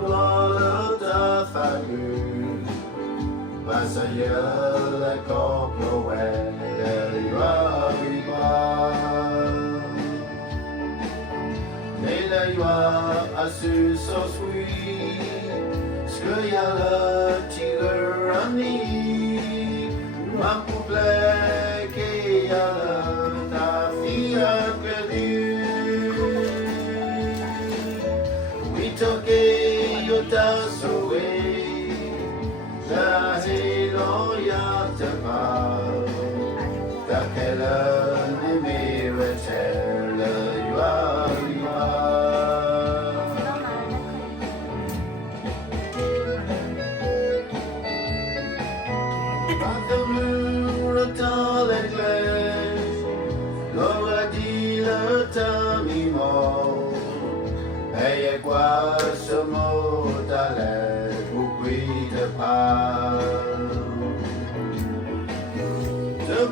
blah blah da fagu Masaya la koplo le yua riba Nela yua asu so sweet Skaya la tiger ani Mapu blake yala ta fia gadu We took your dance away La halo ya tama Ta kela ni me retela yua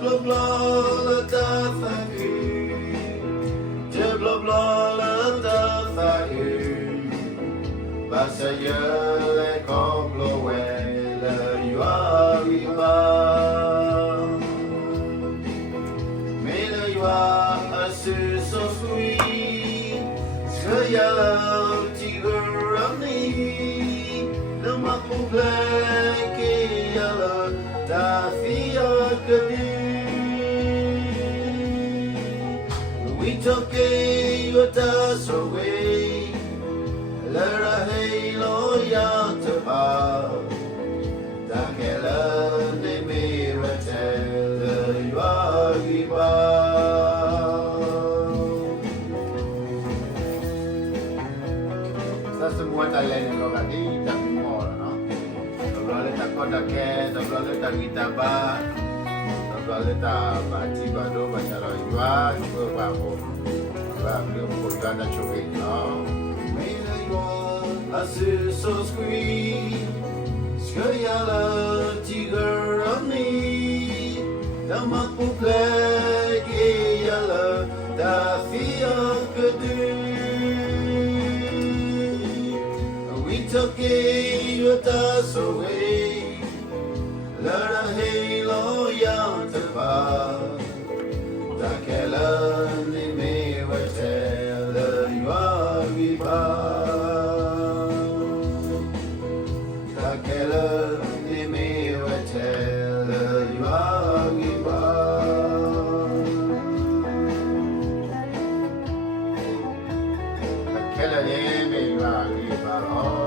Blah blah la da fagu blah blah la da fagu Basaya le complo le yua riba Mela yua asu so sweet Skaya la tiger amni Le mapu blake yala da fia gadu We took your dust away Let a halo yataba Dakela de miratel Yuagiba Sa semua talent lo kati tak mol no. Kalau tak kota ke, kalau tak kita ba Kalau tak baca bado baca rajwa juga bahu bahu bukan ada cukai no. Mela yua asu so sweet Skaya la tiger ani Damak puplek yala da fia gadu We took your dust away Let a halo young to bar Dakela ni me wetela yua riba Dakela ni me wetela yua riba Dakela ni me yua riba